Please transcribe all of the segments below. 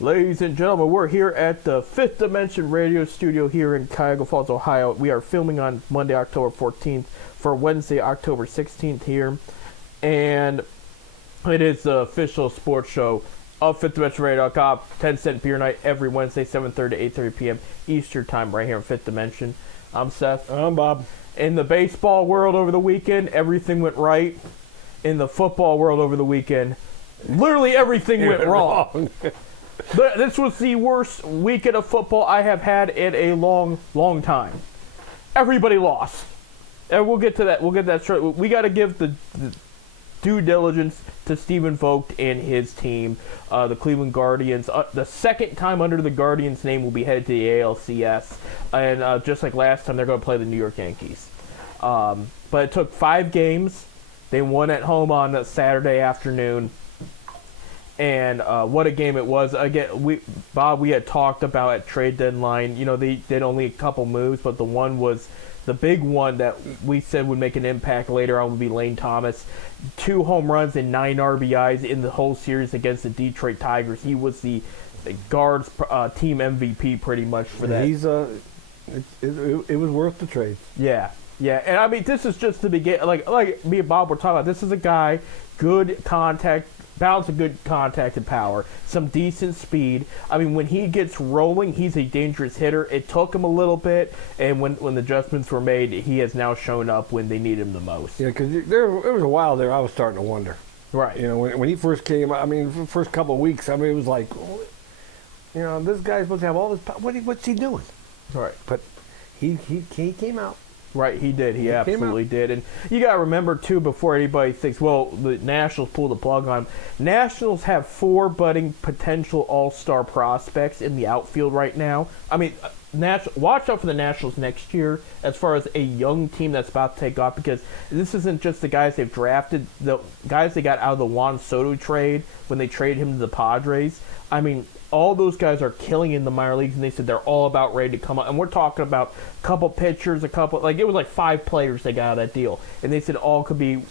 Ladies and gentlemen, we're here at the Fifth Dimension Radio Studio here in Cuyahoga Falls, Ohio. We are filming on Monday, October 14th for Wednesday, October 16th here. And it is the official sports show of FifthDimensionRadio.com. 10-cent beer night every Wednesday, 7:30 to 8:30 p.m. Eastern Time right here in Fifth Dimension. I'm Seth. I'm Bob. In the baseball world over the weekend, everything went right. In the football world over the weekend, literally everything went wrong. This was the worst weekend of football I have had in a long, long time. Everybody lost. And we'll get to that. We'll get that straight. We got to give the due diligence to Stephen Vogt and his team, the Cleveland Guardians. The second time under the Guardians' name will be headed to the ALCS. And just like last time, they're going to play the New York Yankees. But it took 5 games. They won at home on a Saturday afternoon. And what a game it was. Again, Bob, we had talked about at trade deadline, they did only a couple moves, but the big one that we said would make an impact later on would be Lane Thomas. 2 home runs and 9 RBIs in the whole series against the Detroit Tigers. He was the Guards team MVP pretty much for that. It was worth the trade. Yeah. And I mean, this is just the beginning. Like me and Bob were talking about, this is a guy, good contact, balance of good contact and power, some decent speed. I mean, when he gets rolling, he's a dangerous hitter. It took him a little bit, and when the adjustments were made, he has now shown up when they need him the most. Yeah, because there was a while there I was starting to wonder. Right. When he first came, I mean, the first couple of weeks, I mean, it was like, this guy's supposed to have all this power. What's he doing? Right. But he came out. Right, he did. He absolutely did. And you got to remember, too, before anybody thinks, well, the Nationals pulled the plug on him. Nationals have 4 budding potential all-star prospects in the outfield right now. I mean, watch out for the Nationals next year as far as a young team that's about to take off, because this isn't just the guys they've drafted. The guys they got out of the Juan Soto trade when they traded him to the Padres. I mean, all those guys are killing in the minor leagues, and they said they're all about ready to come up. And we're talking about a couple pitchers, it was like 5 players they got out of that deal. And they said all could be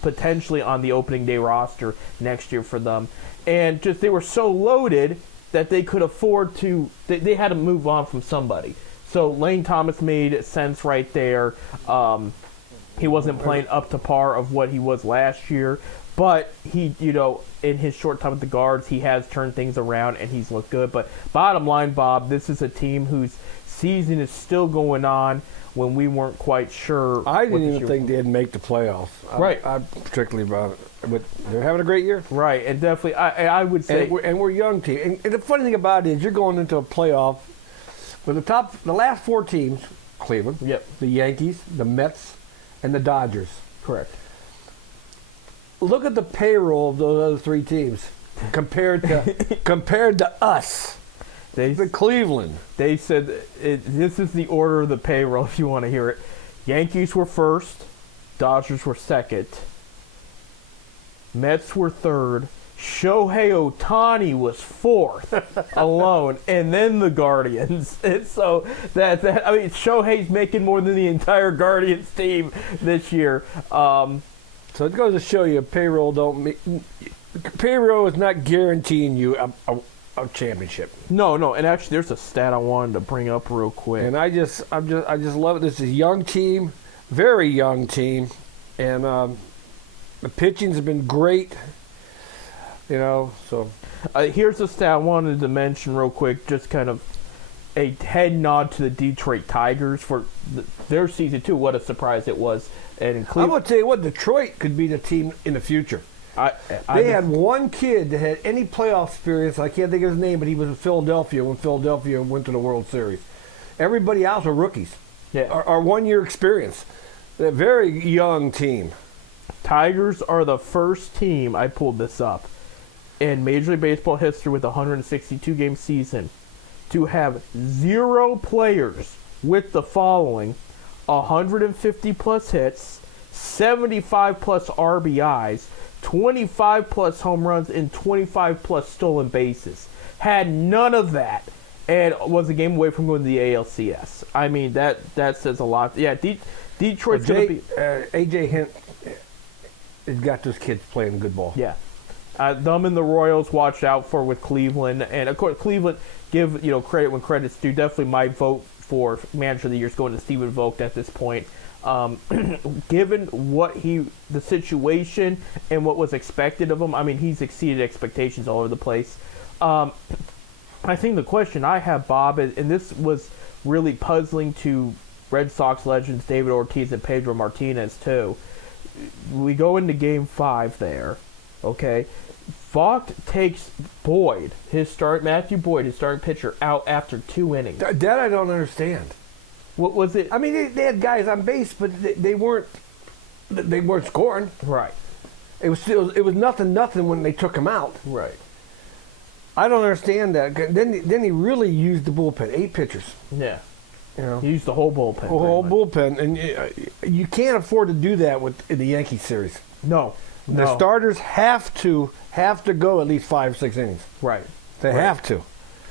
potentially on the opening day roster next year for them. And just they were so loaded that they could afford to, they had to move on from somebody. So Lane Thomas made sense right there. He wasn't playing up to par of what he was last year. But he, in his short time with the Guards, he has turned things around and he's looked good. But bottom line, Bob, this is a team whose season is still going on when we weren't quite sure. I didn't even think they'd make the playoffs. Right. I'm particularly about it. But they're having a great year. Right, and definitely, I would say. And we're a young team. And the funny thing about it is you're going into a playoff with the last 4 teams, Cleveland, the Yankees, the Mets, and the Dodgers. Correct. Look at the payroll of those other 3 teams compared to us. The Cleveland. They said this is the order of the payroll if you want to hear it. Yankees were first, Dodgers were second, Mets were third, Shohei Ohtani was 4th alone, and then the Guardians. And so Shohei's making more than the entire Guardians team this year. So it goes to show you, payroll is not guaranteeing you a championship. No, and actually, there's a stat I wanted to bring up real quick. And I just love it. This is a young team, very young team, and the pitching's been great. So here's a stat I wanted to mention real quick, just kind of a head nod to the Detroit Tigers for their season too. What a surprise it was! And in I'm going to tell you what, Detroit could be the team in the future. They had one kid that had any playoff experience. I can't think of his name, but he was in Philadelphia when Philadelphia went to the World Series. Everybody else are rookies. Yeah, are 1-year experience. A very young team. Tigers are the first team, I pulled this up, in Major League Baseball history with a 162-game season to have 0 players with the following: 150-plus hits, 75-plus RBIs, 25-plus home runs, and 25-plus stolen bases. Had none of that and was a game away from going to the ALCS. I mean, that says a lot. Yeah, Detroit's going to be... A.J. Hint has got those kids playing good ball. Yeah. Them and the Royals watch out for with Cleveland, and of course Cleveland give credit when credit's due. Definitely my vote for manager of the year is going to Stephen Vogt at this point. Given the situation and what was expected of him, I mean he's exceeded expectations all over the place. I think the question I have, Bob, and this was really puzzling to Red Sox legends David Ortiz and Pedro Martinez too. We go into Game 5 there, okay? Vogt takes Matthew Boyd, his starting pitcher, out after 2 innings. That I don't understand. What was it? I mean, they had guys on base, but they weren't scoring. Right. It was nothing when they took him out. Right. I don't understand that. Then he really used the bullpen, 8 pitchers. Yeah. He used the whole bullpen. The whole bullpen, and you can't afford to do that in the Yankee series. No. The starters have to go at least 5 or 6 innings. Right. They have to.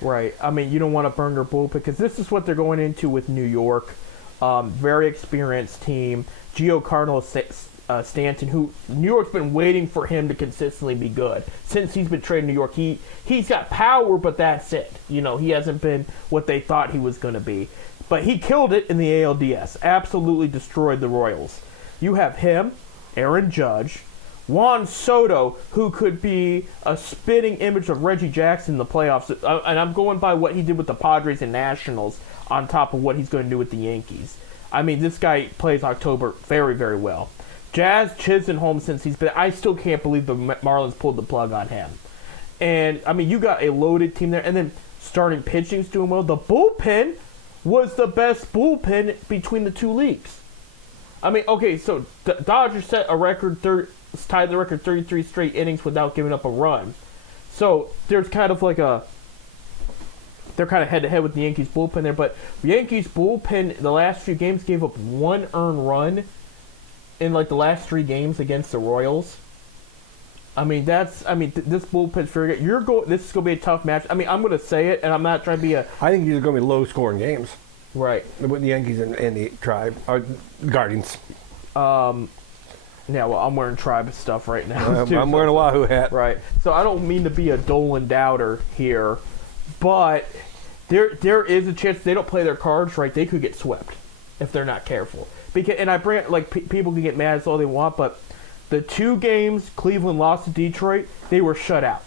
Right. I mean, you don't want to burn their bullpen because this is what they're going into with New York. Very experienced team. Giancarlo Stanton, who New York's been waiting for him to consistently be good since he's been traded to New York. He's got power, but that's it. He hasn't been what they thought he was going to be. But he killed it in the ALDS. Absolutely destroyed the Royals. You have him, Aaron Judge, Juan Soto, who could be a spitting image of Reggie Jackson in the playoffs. And I'm going by what he did with the Padres and Nationals on top of what he's going to do with the Yankees. I mean, this guy plays October very, very well. Jazz Chisholm, since he's been, I still can't believe the Marlins pulled the plug on him. And, I mean, you got a loaded team there. And then starting pitching's doing well. The bullpen was the best bullpen between the two leagues. I mean, okay, so Dodgers set a record, tied the record 33 straight innings without giving up a run. So there's kind of like they're kind of head-to-head with the Yankees bullpen there. But the Yankees bullpen, the last few games, gave up 1 earned run in like the last 3 games against the Royals. I mean, this bullpen's very good. This is going to be a tough match. I mean, I'm going to say it, and I'm not trying to be I think these are going to be low-scoring games. Right. With the Yankees and the Tribe, or Guardians. Yeah, well, I'm wearing Tribe stuff right now. I'm wearing a Wahoo hat. Right. So I don't mean to be a Dolan doubter here, but there is a chance they don't play their cards right. They could get swept if they're not careful. And I bring it, people can get mad as all they want, but the 2 games Cleveland lost to Detroit, they were shut out.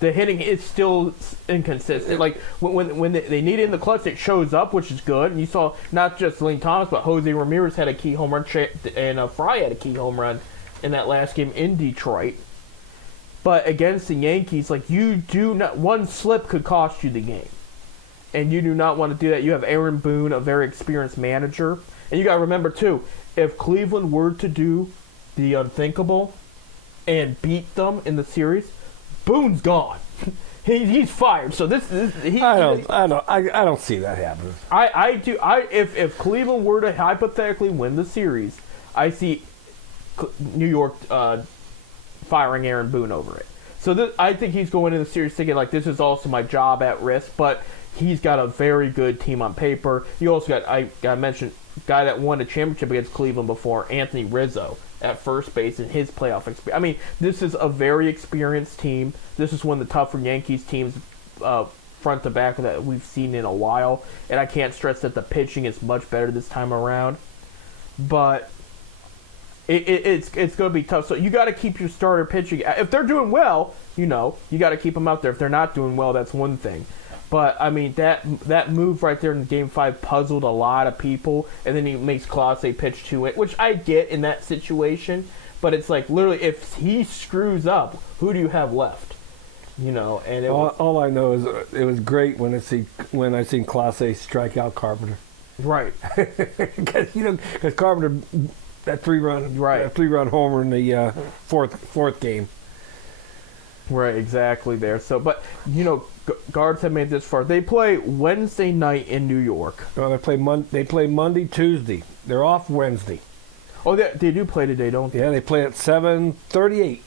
The hitting is still inconsistent. Like when they need it in the clutch, it shows up, which is good. And you saw not just Lane Thomas, but Jose Ramirez had a key home run, and Fry had a key home run in that last game in Detroit. But against the Yankees, you do not, one slip could cost you the game, and you do not want to do that. You have Aaron Boone, a very experienced manager, and you got to remember too, if Cleveland were to do the unthinkable and beat them in the series, Boone's gone. He's fired. So I don't see that happening. I do. If Cleveland were to hypothetically win the series, I see New York firing Aaron Boone over it. So I think he's going into the series thinking this is also my job at risk. But he's got a very good team on paper. You also got I mentioned guy that won a championship against Cleveland before, Anthony Rizzo, at first base in his playoff experience. I mean, this is a very experienced team. This is one of the tougher Yankees teams front to back that we've seen in a while. And I can't stress that the pitching is much better this time around. But it's going to be tough. So you got to keep your starter pitching. If they're doing well, you got to keep them out there. If they're not doing well, that's one thing. But, I mean, that move right there in Game 5 puzzled a lot of people. And then he makes Clase pitch to it, which I get in that situation. But it's literally, if he screws up, who do you have left? And all I know is it was great when I seen Clase strike out Carpenter. Right. Because Carpenter, that 3-run homer in the fourth game. Right, exactly there. So, but Guards have made this far. They play Wednesday night in New York. No, they play Monday, Tuesday. They're off Wednesday. Oh, they do play today, don't they? Yeah, they play at 7:38.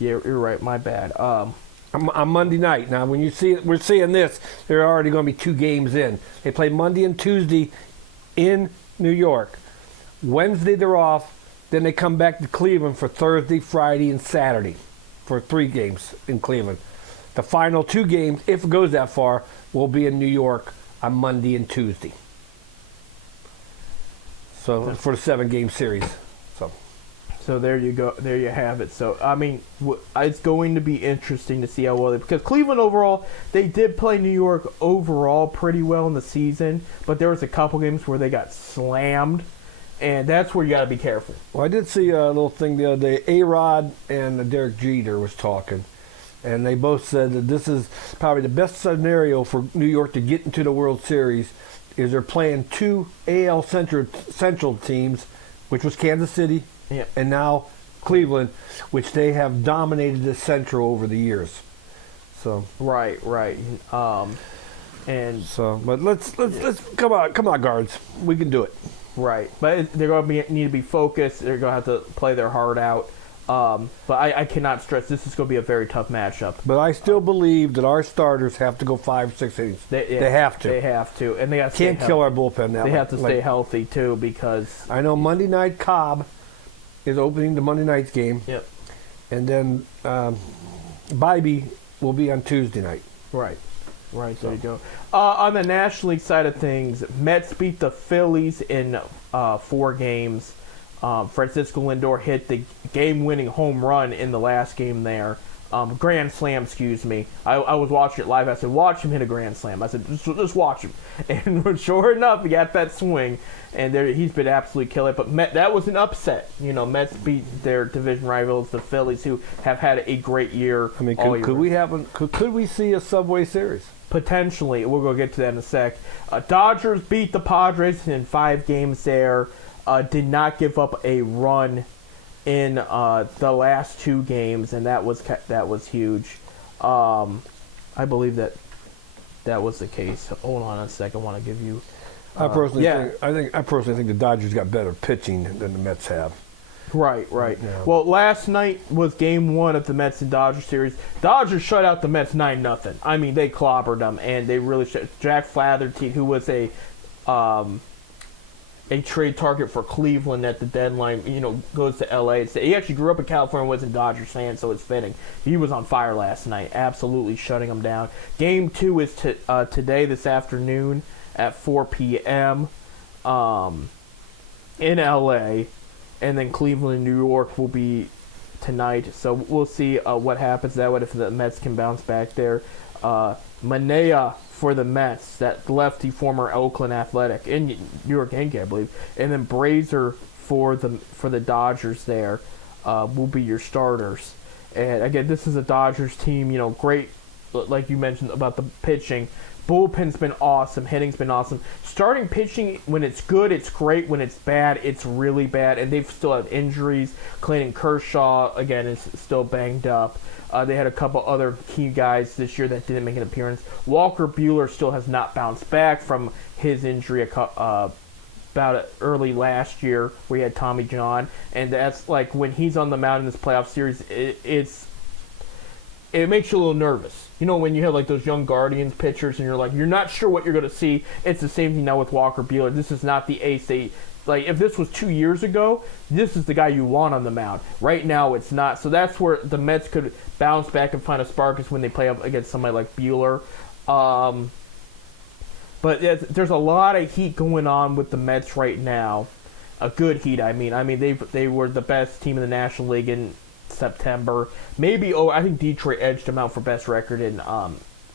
Yeah, you're right. My bad. On Monday night. Now, when we're seeing this, they're already going to be 2 games in. They play Monday and Tuesday in New York. Wednesday they're off. Then they come back to Cleveland for Thursday, Friday, and Saturday for 3 games in Cleveland. The final 2 games, if it goes that far, will be in New York on Monday and Tuesday. So for the 7-game series. So there you go. There you have it. So, I mean, it's going to be interesting to see how well because Cleveland overall, they did play New York overall pretty well in the season, but there was a couple games where they got slammed, and that's where you got to be careful. Well, I did see a little thing the other day. A-Rod and Derek Jeter was talking, and they both said that this is probably the best scenario for New York to get into the World Series is they're playing 2 AL Central teams, which was Kansas City, yeah, and now Cleveland, which they have dominated the Central over the years. So right, and so, but let's come on, guards, we can do it. Right, but they're going to need to be focused. They're going to have to play their heart out. But I cannot stress this is going to be a very tough matchup. But I still believe that our starters have to go 5-6 innings. They have to. They have to, and they got to can't kill our bullpen now. They have to stay healthy too because I know Monday night Cobb is opening the Monday night's game. Yep. And then Bybee will be on Tuesday night. Right. There you go. On the National League side of things, Mets beat the Phillies in 4 games. Francisco Lindor hit the game-winning home run in the last game there. Grand slam, excuse me. I was watching it live. I said, watch him hit a grand slam. I said, just watch him. And sure enough, he got that swing. And he's been absolutely killing it. But that was an upset. You know, Mets beat their division rivals, the Phillies, who have had a great year. I mean, could we see a Subway Series? Potentially. We'll go get to that in a sec. Dodgers beat the Padres in 5 games there. Did not give up a run in the last 2 games, and that was huge. I believe that was the case. Hold on a second. I want to give you. I personally think the Dodgers got better pitching than the Mets have. Right. Yeah. Well, last night was Game 1 of the Mets and Dodgers series. Dodgers shut out the Mets 9-0. I mean, they clobbered them, and they really Jack Flaherty, who was a trade target for Cleveland at the deadline, goes to L.A. He actually grew up in California and was a Dodgers fan, so it's fitting. He was on fire last night, absolutely shutting them down. Game 2 is today, this afternoon, at 4 p.m. In L.A., and then Cleveland and New York will be tonight. So we'll see what happens that way if the Mets can bounce back there. Manaea for the Mets, that lefty former Oakland Athletic in New York Yankee, I believe, and then Brazier for the Dodgers there will be your starters. And again, this is a Dodgers team, great, like you mentioned about the pitching. Bullpen's been awesome. Hitting's been awesome. Starting pitching, when it's good, it's great. When it's bad, it's really bad. And they've still had injuries. Clayton Kershaw, again, is still banged up. They had a couple other key guys this year that didn't make an appearance. Walker Buehler still has not bounced back from his injury about early last year where he had Tommy John. And that's like when he's on the mound in this playoff series, it makes you a little nervous. When you have like those young Guardians pitchers and you're not sure what you're going to see. It's the same thing now with Walker Buehler. This is not the ace. If this was 2 years ago, this is the guy you want on the mound. Right now, it's not. So that's where the Mets could bounce back and find a spark is when they play up against somebody like Buehler. But there's a lot of heat going on with the Mets right now. A good heat, I mean. They were the best team in the National League in September. I think Detroit edged them out for best record in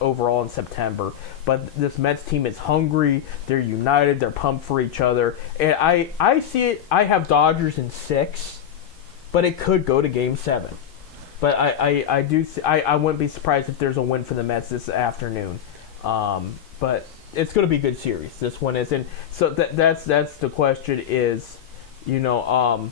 overall in September. But this Mets team is hungry. They're united. They're pumped for each other. And I see it. I have Dodgers in 6, but it could go to Game 7. But I wouldn't be surprised if there's a win for the Mets this afternoon. But it's going to be a good series. This one is. And so that's the question is, we don't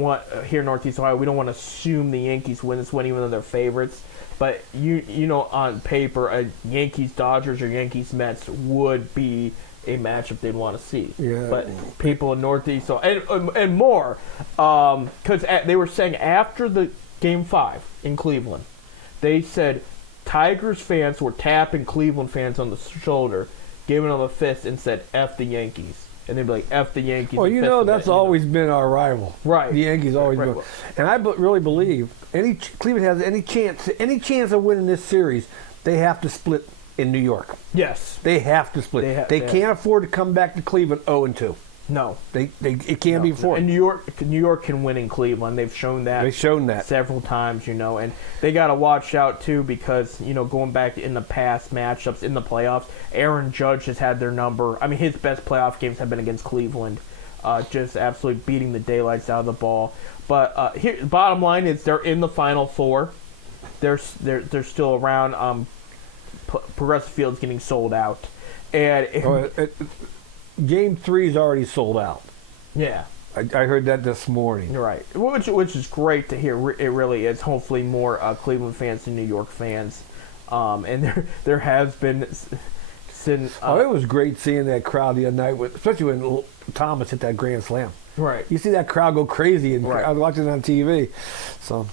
want here in Northeast Ohio. We don't want to assume the Yankees win this one, even though they're favorites. But on paper, a Yankees Dodgers or Yankees Mets would be a matchup they'd want to see. Yeah. But people in Northeast and more, because they were saying after the Game 5 in Cleveland, they said Tigers fans were tapping Cleveland fans on the shoulder, giving them a fist, and said "F the Yankees." and they'd be like, F the Yankees. Well, that's always been our rival. Right. The Yankees always been. And I really believe Cleveland has any chance of winning this series, they have to split in New York. Yes. They have to split. They can't afford to come back to Cleveland 0-2. No. It can't be afforded. And New York can win in Cleveland. They've shown that. Several times, and they got to watch out too because, going back in the past matchups in the playoffs, Aaron Judge has had their number. I mean, his best playoff games have been against Cleveland, just absolutely beating the daylights out of the ball. But here, bottom line is they're in the Final Four. They're still around. Progressive Field's getting sold out, and Game 3 is already sold out. Yeah. I heard that this morning. Right. Which is great to hear. It really is. Hopefully more Cleveland fans than New York fans. And there has been... it was great seeing that crowd the other night, especially when Thomas hit that grand slam. Right. You see that crowd go crazy, and I was watching it on TV. So,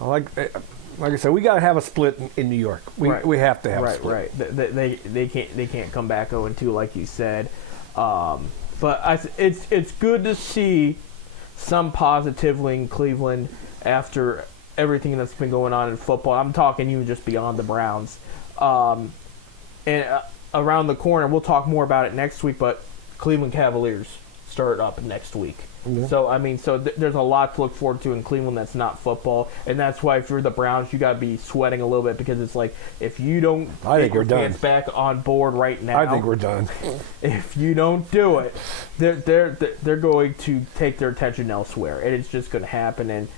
like I said, we got to have a split in New York. We have to have a split. Right. They can't come back 0-2 like you said. But it's good to see some positively in Cleveland after everything that's been going on in football. I'm talking even just beyond the Browns. And around the corner, we'll talk more about it next week, but Cleveland Cavaliers start up next week. Mm-hmm. So, there's a lot to look forward to in Cleveland that's not football. And that's why if you're the Browns, you got to be sweating a little bit because it's like if you don't get your fans back on board right now. I think we're done. If you don't do it, they're going to take their attention elsewhere. And it's just going to happen. And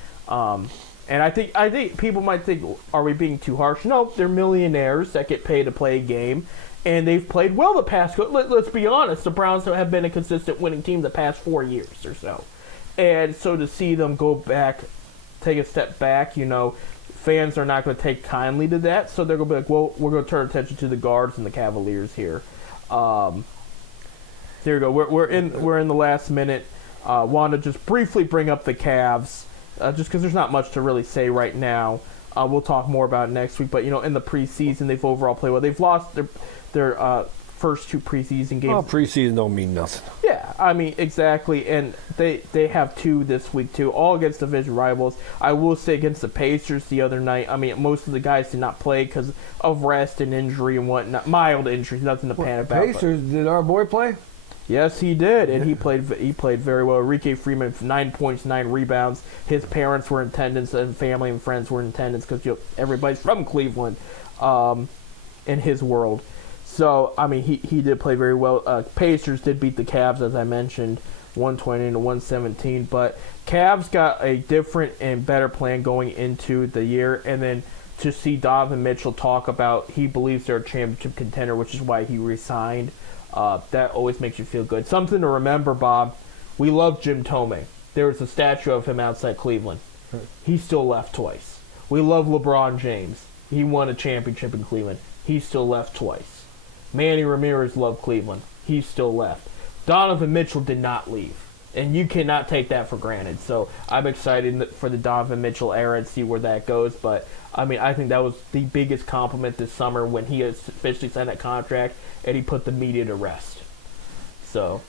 I think people might think, are we being too harsh? No, they're millionaires that get paid to play a game. And they've played well the past. Let's be honest. The Browns have been a consistent winning team the past 4 years or so. And so to see them go back, take a step back, fans are not going to take kindly to that. So they're going to be like, well, we're going to turn attention to the guards and the Cavaliers here. There you go. We're in the last minute. Want to just briefly bring up the Cavs, just because there's not much to really say right now. We'll talk more about it next week. But in the preseason, they've overall played well. They've lost their first 2 preseason games. Well, preseason don't mean nothing. Yeah, I mean, exactly. And they have 2 this week, too, all against division rivals. I will say against the Pacers the other night, I mean, most of the guys did not play because of rest and injury and whatnot. Mild injuries, nothing to panic about. Pacers, did our boy play? Yes, he did, and he played very well. Enrique Freeman, 9 points, 9 rebounds. His parents were in attendance, and family and friends were in attendance because everybody's from Cleveland in his world. So, I mean, he did play very well. Pacers did beat the Cavs, as I mentioned, 120 to 117. But Cavs got a different and better plan going into the year. And then to see Donovan Mitchell talk about he believes they're a championship contender, which is why he resigned, that always makes you feel good. Something to remember, Bob. We love Jim Thome. There was a statue of him outside Cleveland. He still left twice. We love LeBron James. He won a championship in Cleveland. He still left twice. Manny Ramirez loved Cleveland. He still left. Donovan Mitchell did not leave. And you cannot take that for granted. So I'm excited for the Donovan Mitchell era and see where that goes. But, I mean, I think that was the biggest compliment this summer when he officially signed that contract and he put the media to rest. So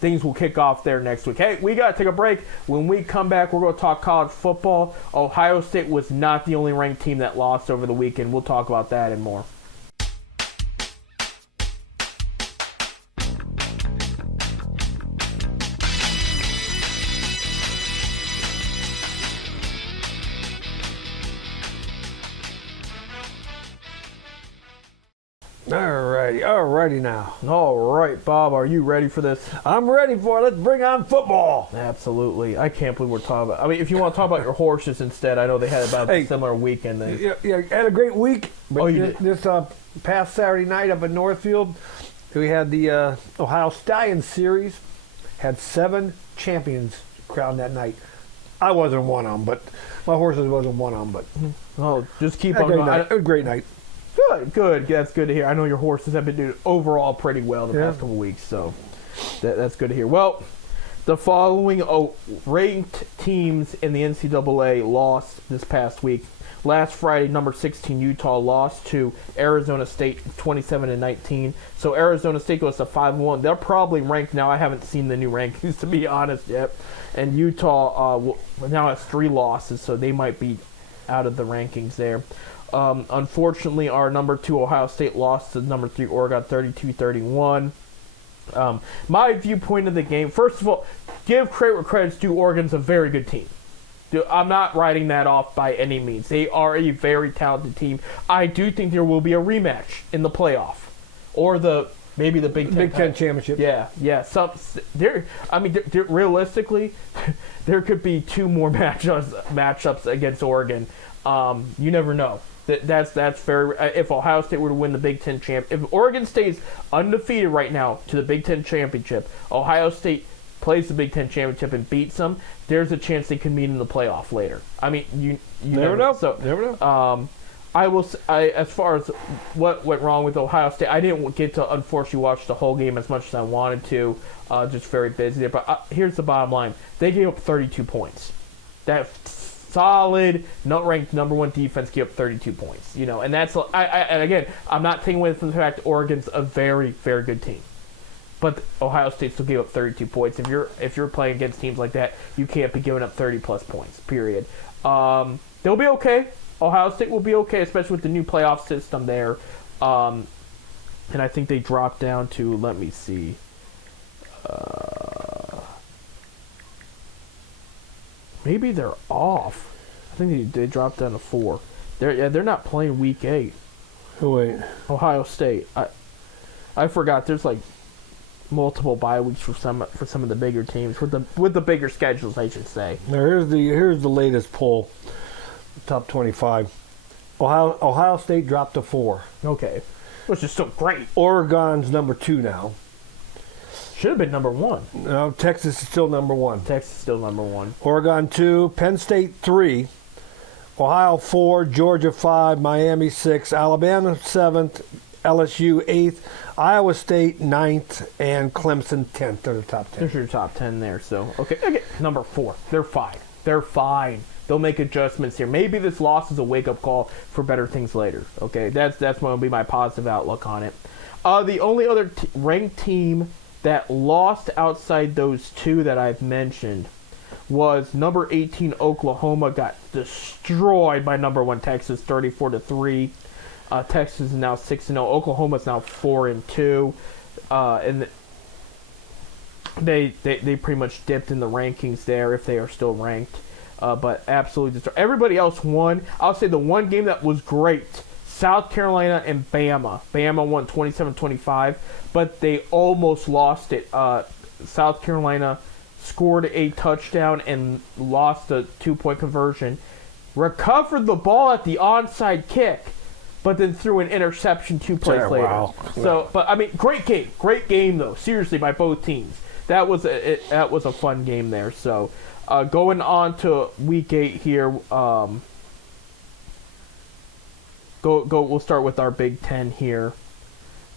things will kick off there next week. Hey, we got to take a break. When we come back, we're going to talk college football. Ohio State was not the only ranked team that lost over the weekend. We'll talk about that and more. Alrighty now. All right, Bob, are you ready for this? I'm ready for it. Let's bring on football. Absolutely. I can't believe we're talking about. I mean, if you want to talk about your horses instead, I know they had about a similar weekend. Yeah, had a great week. But you did. This past Saturday night up in Northfield, we had the Ohio Stallion Series. Had 7 champions crowned that night. I wasn't one of them, but my horses wasn't one of them. But just keep on going. It was a great night. Good. That's good to hear. I know your horses have been doing overall pretty well the past couple weeks, so that's good to hear. Well, The following ranked teams in the NCAA lost this past week. Last Friday, number 16 Utah lost to Arizona State 27-19. So Arizona State goes to 5-1. They're probably ranked now. I haven't seen the new rankings, to be honest, yet. And Utah now has 3 losses, so they might be out of the rankings there. Unfortunately, our number 2 Ohio State lost to number 3 Oregon 32-31. My viewpoint of the game, first of all, give credit where credit's due. Oregon's a very good team. I'm not writing that off by any means. They are a very talented team. I do think there will be a rematch in the playoff, or maybe the Big Ten championship. Yeah. Realistically, there could be 2 more matchups against Oregon. You never know. That's fair. If Ohio State were to win the Big Ten if Oregon stays undefeated right now to the Big Ten championship, Ohio State plays the Big Ten championship and beats them, there's a chance they can meet in the playoff later. I mean, you never know. So never know. As far as what went wrong with Ohio State, I didn't get to unfortunately watch the whole game as much as I wanted to. Just very busy there. But here's the bottom line: they gave up 32 points. That solid, not ranked number 1 defense gave up 32 points. And that's and again, I'm not taking away from the fact Oregon's a very, very good team. But Ohio State still gave up 32 points. If you're playing against teams like that, you can't be giving up 30-plus points, period. They'll be okay. Ohio State will be okay, especially with the new playoff system there. And I think they dropped down to, let me see. Maybe they're off. I think they dropped down to 4. They're not playing week 8. Wait. Ohio State. I forgot. There's like multiple bye weeks for some of the bigger teams with the bigger schedules, I should say. Now here's the latest poll, top 25. Ohio State dropped to 4. Okay, which is still great. Oregon's number 2 now. Should have been number 1. No, Texas is still number 1. Texas is still number 1. Oregon 2, Penn State 3, Ohio 4, Georgia 5, Miami 6, Alabama 7th, LSU 8th, Iowa State 9th, and Clemson 10th. They're the top 10. There's your top 10 there. So, okay. Number 4. They're fine. They'll make adjustments here. Maybe this loss is a wake-up call for better things later. Okay, that's what will be my positive outlook on it. The only other ranked team that lost outside those 2 that I've mentioned was number 18 Oklahoma. Got destroyed by number 1 Texas 34-3. Texas is now 6-0. Oklahoma is now 4-2, and they pretty much dipped in the rankings there if they are still ranked. But absolutely destroyed. Everybody else won. I'll say the one game that was great: South Carolina and Bama. Bama won 27-25, but they almost lost it. South Carolina scored a touchdown and lost a 2-point conversion. Recovered the ball at the onside kick, but then threw an interception 2 plays later. Wow. So, but I mean, great game though. Seriously, by both teams. That was a fun game there. So, going on to week 8 here. We'll start with our Big Ten here.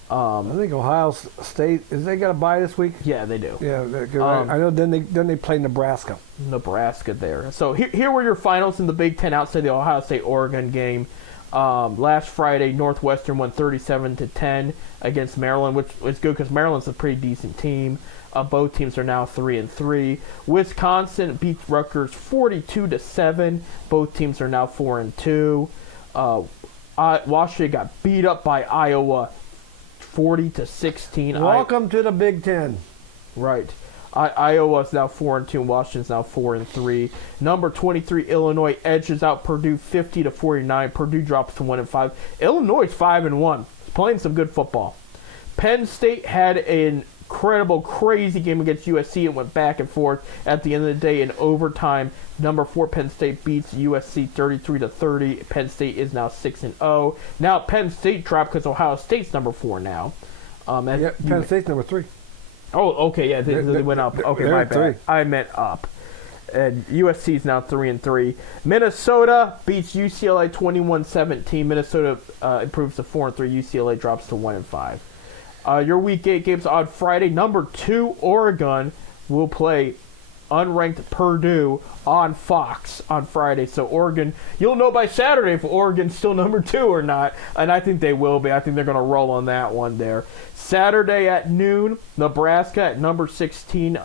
I think Ohio State they got a bye this week. Yeah, they do. Yeah, I know. Then they play Nebraska. Nebraska there. So here were your finals in the Big Ten outside the Ohio State-Oregon game. Last Friday, Northwestern won 37-10 against Maryland, which is good because Maryland's a pretty decent team. Both teams are now 3-3. Wisconsin beat Rutgers 42-7. Both teams are now 4-2. Washington got beat up by Iowa 40-16. Welcome to the Big Ten. Right. Iowa's now 4-2 and Washington's now 4-3. Number 23 Illinois edges out Purdue 50-49. Purdue drops to 1-5. Illinois is 5-1, playing some good football. Penn State had an incredible, crazy game against USC. It went back and forth. At the end of the day, in overtime, number 4 Penn State beats USC 33-30. Penn State is now 6-0. Now Penn State dropped because Ohio State's number 4 now. Penn State's number 3. Oh, okay, yeah, they went up. Okay, my bad. I meant up. And USC is now 3-3. Minnesota beats UCLA 21-17. Minnesota improves to 4-3. UCLA drops to 1-5. Your Week 8 games on Friday. Number 2 Oregon will play unranked Purdue on Fox on Friday. So Oregon, you'll know by Saturday if Oregon's still number 2 or not, and I think they will be. I think they're going to roll on that one there. Saturday at noon, Nebraska at number 16,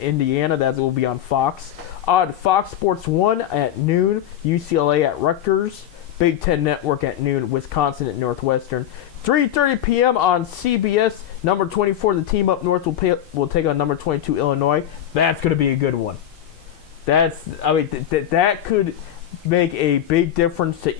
Indiana. That will be on Fox. On Fox Sports 1 at noon, UCLA at Rutgers. Big Ten Network at noon, Wisconsin at Northwestern. 3:30 p.m. on CBS. Number 24, the team up north will take on number 22, Illinois. That's going to be a good one. That could make a big difference to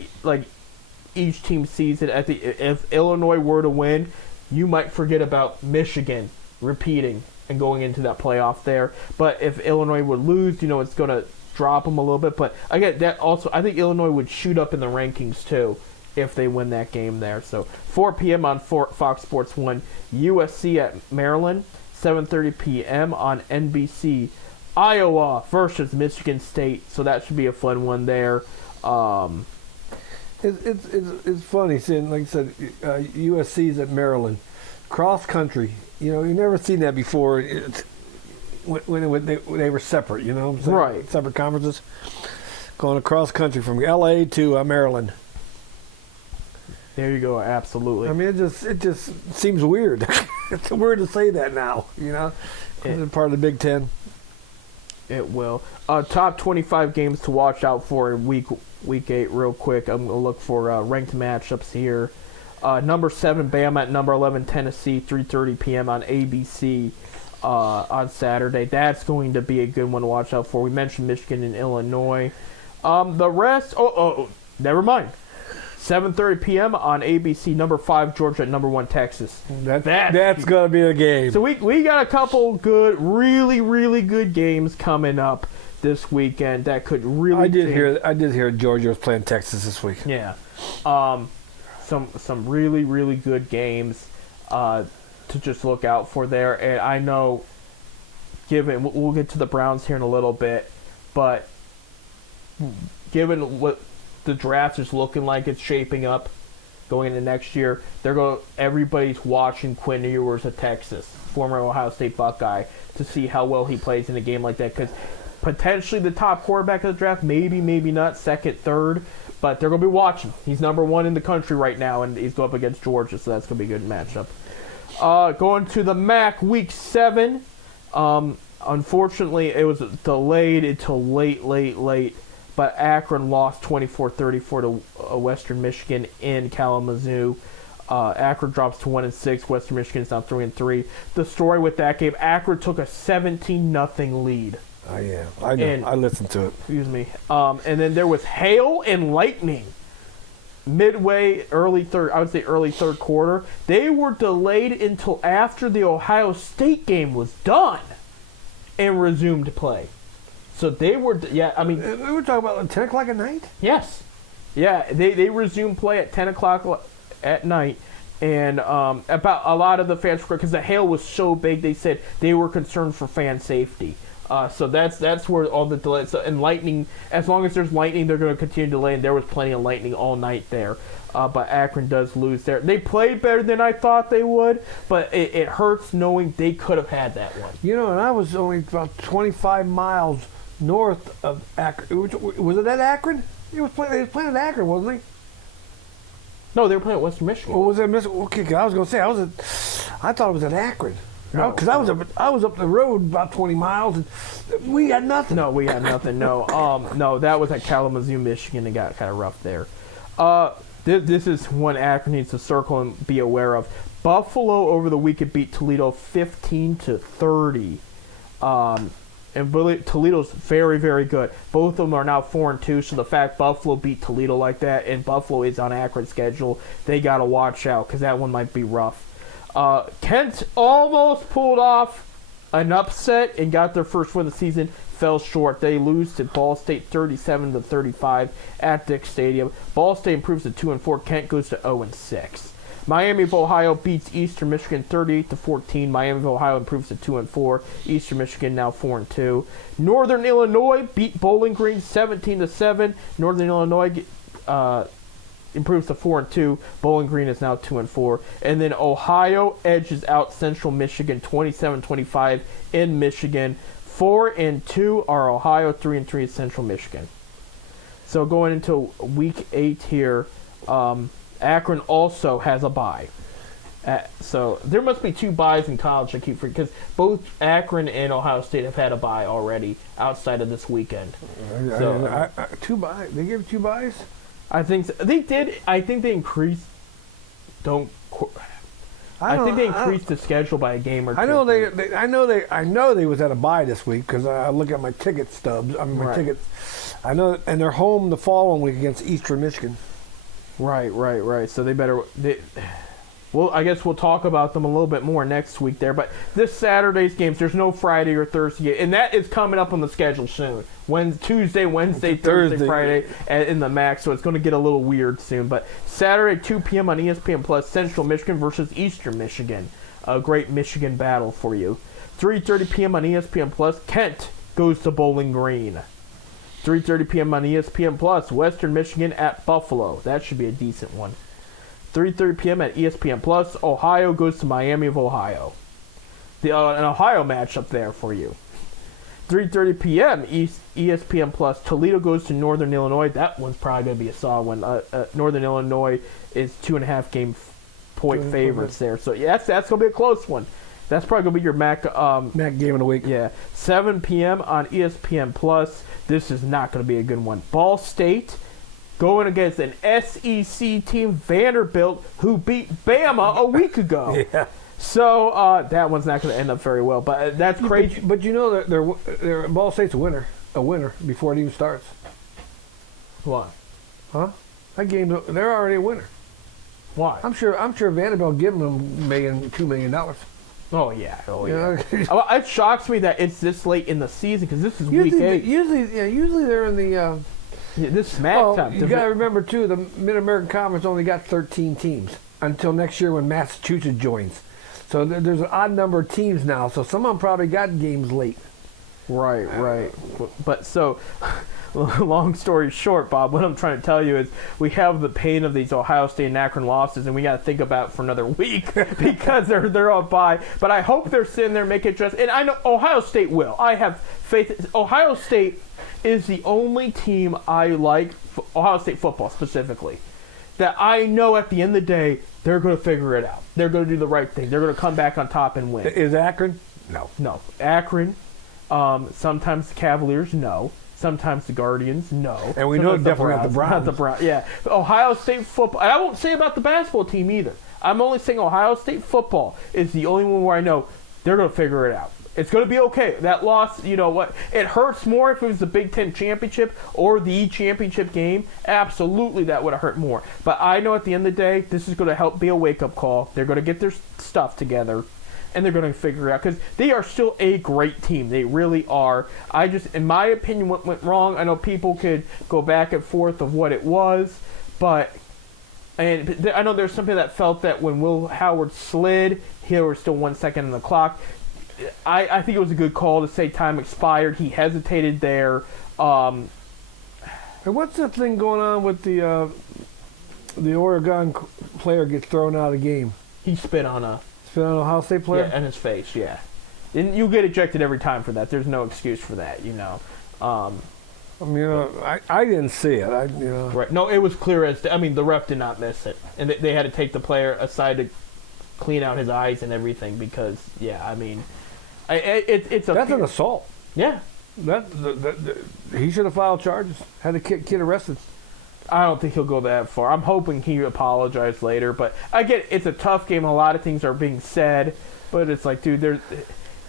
each team's season. If Illinois were to win, you might forget about Michigan repeating and going into that playoff there. But if Illinois would lose, it's going to drop them a little bit. But again, that also, I think Illinois would shoot up in the rankings too if they win that game there. So 4 p.m. on Fox Sports 1, USC at Maryland. 7:30 p.m. on NBC, Iowa versus Michigan State. So that should be a fun one there. It's funny seeing, like I said, USC's at Maryland, cross country. You've never seen that before. When they were separate, what I'm saying? Right. Separate conferences, going across country from LA to Maryland. There you go. Absolutely. I mean, it just seems weird. It's weird to say that now. It's part of the Big Ten. It will. Top 25 games to watch out for in week 8 real quick. I'm going to look for ranked matchups here. Number 7, Bama at number 11, Tennessee, 3:30 p.m. on ABC on Saturday. That's going to be a good one to watch out for. We mentioned Michigan and Illinois. The rest, never mind. 7:30 p.m. on ABC, number 5, Georgia at number 1, Texas. That's going to be a game. So we got a couple good, really, really good games coming up this weekend that could really. I did hear Georgia was playing Texas this week. Yeah, some really, really good games to just look out for there. And I know, given we'll get to the Browns here in a little bit, but given what the draft is looking like it's shaping up going into next year, everybody's watching Quinn Ewers of Texas, former Ohio State Buckeye, to see how well he plays in a game like that, because potentially the top quarterback of the draft, maybe not, second, third, but they're going to be watching. He's number 1 in the country right now, and he's going up against Georgia, so that's going to be a good matchup. Going to the MAC Week 7, unfortunately it was delayed until late, but Akron lost 24-34 to Western Michigan in Kalamazoo. Akron drops to 1-6. Western Michigan is now 3-3. The story with that game: Akron took a 17-0 lead. Oh yeah, I know. I listened to it. Excuse me. And then there was hail and lightning midway, early third quarter. They were delayed until after the Ohio State game was done and resumed play. So they were, we were talking about 10 o'clock at night? Yes. Yeah, they resumed play at 10 o'clock at night. And about a lot of the fans, because the hail was so big, they said they were concerned for fan safety. So that's where all the delays. So, and lightning, as long as there's lightning, they're going to continue to delay, and there was plenty of lightning all night there. But Akron does lose there. They played better than I thought they would, but it hurts knowing they could have had that one. And I was only about 25 miles north of Akron. Was it at Akron? They was playing at Akron, wasn't they? No, they were playing at Western Michigan. Or was it Michigan? Okay, I was going to say I thought it was at Akron. Because I was up the road about 20 miles, and we had nothing. No, we had nothing. No, no, that was at Kalamazoo, Michigan. It got kind of rough there. This is one Akron needs to circle and be aware of. Buffalo over the weekend beat Toledo 15-30. And Toledo's very, very good. Both of them are now 4-2, so the fact Buffalo beat Toledo like that, and Buffalo is on Akron's schedule, they got to watch out, because that one might be rough. Kent almost pulled off an upset and got their first win of the season, fell short. They lose to Ball State 37-35 at Dick Stadium. Ball State improves to 2-4. Kent goes to 0-6. Miami of Ohio beats Eastern Michigan 38-14. Miami of Ohio improves to 2-4. Eastern Michigan now 4-2. Northern Illinois beat Bowling Green 17-7. Northern Illinois improves to 4-2. Bowling Green is now 2-4. And then Ohio edges out Central Michigan 27-25 in Michigan. 4-2 are Ohio, 3-3 is Central Michigan. So going into week 8 here, Akron also has a bye. So there must be 2 byes in college. I keep forgetting because both Akron and Ohio State have had a bye already outside of this weekend. So 2 byes. They gave 2 byes. I think so. They did. I think they increased. I think they increased the schedule by a game or two. I know they was at a bye this week because I look at my ticket stubs. I mean my tickets. I know, and they're home the following week against Eastern Michigan. Right. So they better. Well, I guess we'll talk about them a little bit more next week there. But this Saturday's games, there's no Friday or Thursday, and that is coming up on the schedule soon. Tuesday, Wednesday, Thursday, Friday in the MAC, so it's going to get a little weird soon. But Saturday, 2 p.m. on ESPN Plus, Central Michigan versus Eastern Michigan. A great Michigan battle for you. 3:30 p.m. on ESPN Plus, Kent goes to Bowling Green. 3:30 p.m. on ESPN Plus, Western Michigan at Buffalo. That should be a decent one. 3:30 p.m. at ESPN Plus, Ohio goes to Miami of Ohio. An Ohio matchup there for you. 3:30 p.m. ESPN Plus, Toledo goes to Northern Illinois. That one's probably going to be a solid one. Northern Illinois is 2.5 game point favorites there. So yeah, that's going to be a close one. That's probably going to be your MAC game of the week. Yeah. 7 p.m. on ESPN Plus. This is not going to be a good one. Ball State going against an SEC team, Vanderbilt, who beat Bama a week ago. Yeah. So that one's not going to end up very well. But that's crazy. But you know that Ball State's a winner before it even starts. Why? Huh? That game, they're already a winner. Why? I'm sure Vanderbilt give them $2 million. Oh yeah. It shocks me that it's this late in the season because this is week 8. Usually they're in the. This smack time. You got to remember too, the Mid-American Conference only got 13 teams until next year when Massachusetts joins. So there's an odd number of teams now. So some of them probably got games late. Right. But so, long story short, Bob, what I'm trying to tell you is we have the pain of these Ohio State and Akron losses, and we got to think about it for another week because they're on bye. But I hope they're sitting there making adjustments. And I know Ohio State will. I have faith. Ohio State is the only team I like, Ohio State football specifically, that I know at the end of the day, they're going to figure it out. They're going to do the right thing. They're going to come back on top and win. Is Akron? No. Akron, sometimes the Cavaliers, no. Sometimes the Guardians, no. And we know definitely not the Browns. Not the Browns, yeah. Ohio State football, and I won't say about the basketball team either. I'm only saying Ohio State football is the only one where I know they're going to figure it out. It's going to be okay. That loss, you know what? It hurts more if it was the Big Ten championship or the championship game. Absolutely, that would have hurt more. But I know at the end of the day, this is going to help be a wake-up call. They're going to get their stuff together, and they're going to figure it out. Because they are still a great team. They really are. In my opinion, what went wrong, I know people could go back and forth of what it was, but and I know there's something that felt that when Will Howard slid, here was still 1 second on the clock. I think it was a good call to say time expired. He hesitated there. And what's the thing going on with the Oregon player gets thrown out of the game? He spit on an Ohio State player? Yeah, in his face, yeah. And you get ejected every time for that. There's no excuse for that, you know. I didn't see it. Right. No, it was clear as the ref did not miss it. And they had to take the player aside to clean out his eyes and everything because, it's that's an assault. Yeah. He should have filed charges. Had the kid arrested. I don't think he'll go that far. I'm hoping he apologized later, but I get it's a tough game. A lot of things are being said, but it's like, dude,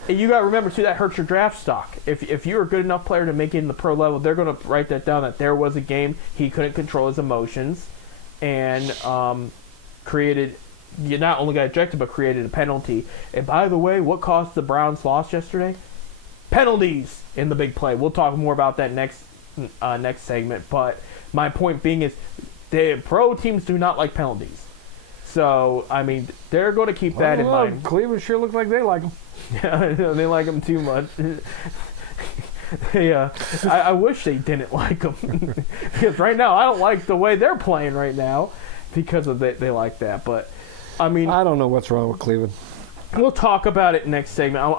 you got to remember too that hurts your draft stock. If you're a good enough player to make it in the pro level, they're going to write that down that there was a game he couldn't control his emotions, and created. You not only got ejected, but created a penalty. And by the way, what caused the Browns' loss yesterday? Penalties in the big play. We'll talk more about that next segment. But my point being is, the pro teams do not like penalties. So, they're going to keep that in mind. Cleveland sure looks like they like them. Yeah, they like them too much. I wish they didn't like them because right now I don't like the way they're playing right now because of they like that. But I mean, I don't know what's wrong with Cleveland. We'll talk about it next segment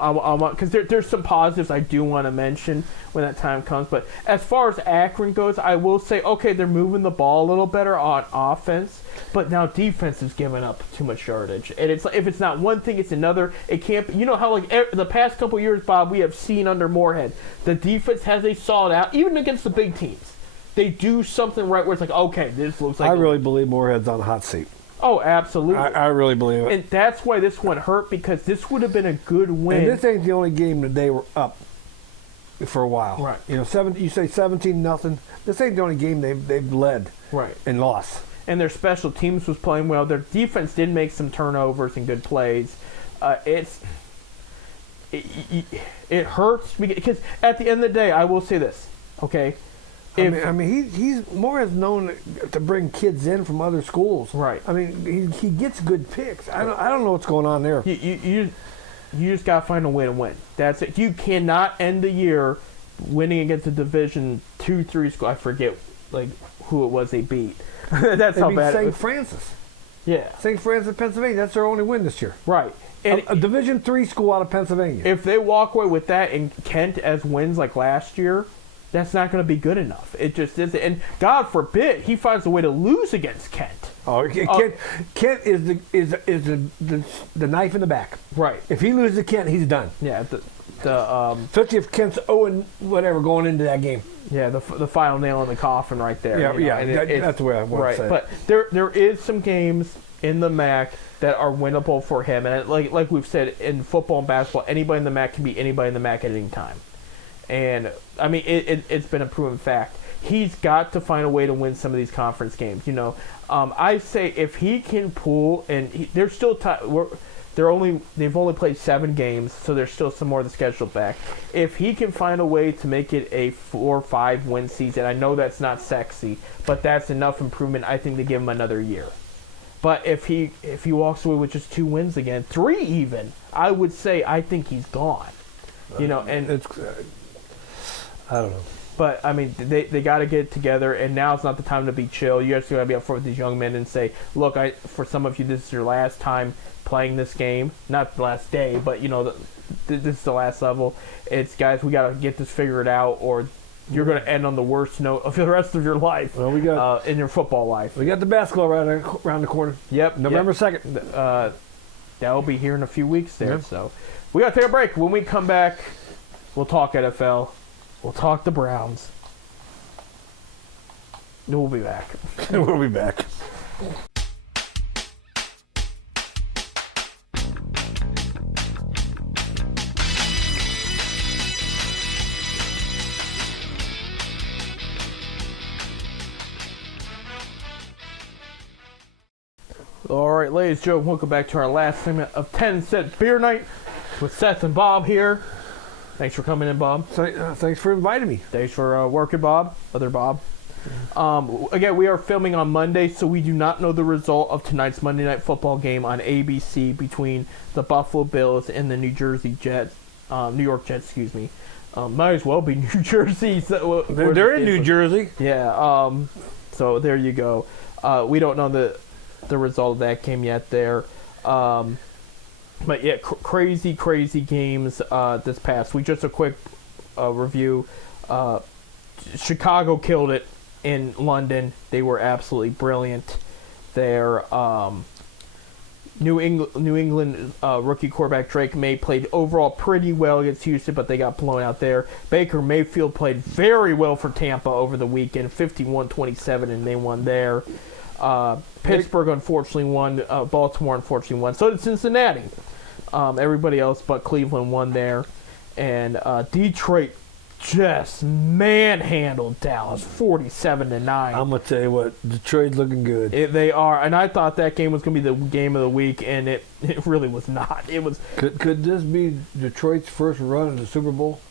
because there's some positives I do want to mention when that time comes. But as far as Akron goes, I will say, okay, they're moving the ball a little better on offense, but now defense is giving up too much yardage. And it's if it's not one thing, it's another. It can't. You know how like the past couple years, Bob, we have seen under Moorhead, the defense has a solid out even against the big teams. They do something right where it's like, okay, this looks like. I really believe Moorhead's on the hot seat. Oh, absolutely. I really believe it. And that's why this one hurt, because this would have been a good win. And this ain't the only game that they were up for a while. Right. You know, you say 17-0. This ain't the only game they've led. Right. And lost. And their special teams was playing well. Their defense did make some turnovers and good plays. It hurts because at the end of the day, I will say this, okay? I mean, he's more as known to bring kids in from other schools. Right. I mean, he gets good picks. I don't know what's going on there. You just gotta find a way to win. That's it. You cannot end the year winning against a Division 2-3 school. I forget like who it was they beat. That's how bad. St. Francis. Yeah. St. Francis, Pennsylvania. That's their only win this year. Right. And a Division 3 school out of Pennsylvania. If they walk away with that and Kent as wins like last year, that's not going to be good enough. It just isn't. And God forbid he finds a way to lose against Kent. Oh, Kent is the knife in the back. Right. If he loses to Kent, he's done. Yeah. Especially if Kent's 0 whatever going into that game. Yeah, the final nail in the coffin right there. Yeah, that's the way I want to say it. But there is some games in the MAC that are winnable for him, and like we've said in football and basketball, anybody in the MAC can beat anybody in the MAC at any time. And I mean, it's been a proven fact. He's got to find a way to win some of these conference games. You know, I say if he can pull, and they're still they've only played 7 games, so there's still some more of the schedule back. If he can find a way to make it a 4 or 5 win season, I know that's not sexy, but that's enough improvement, I think, to give him another year. But if he walks away with just 2 wins again, 3 even, I would say I think he's gone. You know, and it's. I don't know. But, I mean, they got to get it together, and now's not the time to be chill. You guys got to be up front with these young men and say, look, for some of you, this is your last time playing this game. Not the last day, but, you know, this is the last level. It's, guys, we got to get this figured out, or you're going to end on the worst note of the rest of your life. Well, we got in your football life. We got the basketball around the corner. Yep. November 2nd. That'll be here in a few weeks there. Yep. So we got to take a break. When we come back, we'll talk NFL. We'll talk the Browns. We'll be back. We'll be back. All right, ladies and gentlemen, welcome back to our last segment of 10 Cent Beer Night with Seth and Bob here. Thanks for coming in, Bob. Thanks for inviting me. Thanks for working, Bob. Other Bob. Again, we are filming on Monday, so we do not know the result of tonight's Monday Night Football game on ABC between the Buffalo Bills and the New York Jets, excuse me. Might as well be New Jersey. So they're in New Jersey. Yeah. So there you go. We don't know the result of that game yet there. But yeah, crazy games this past week. Just a quick review. Chicago killed it in London. They were absolutely brilliant there. New England rookie quarterback Drake May played overall pretty well against Houston, but they got blown out there. Baker Mayfield played very well for Tampa over the weekend, 51-27, and they won there. Pittsburgh unfortunately won. Baltimore unfortunately won. So did Cincinnati. Everybody else but Cleveland won there. And Detroit just manhandled Dallas 47-9. I'm going to tell you what, Detroit's looking good. They are. And I thought that game was going to be the game of the week, and it really was not. It was. Could this be Detroit's first run in the Super Bowl?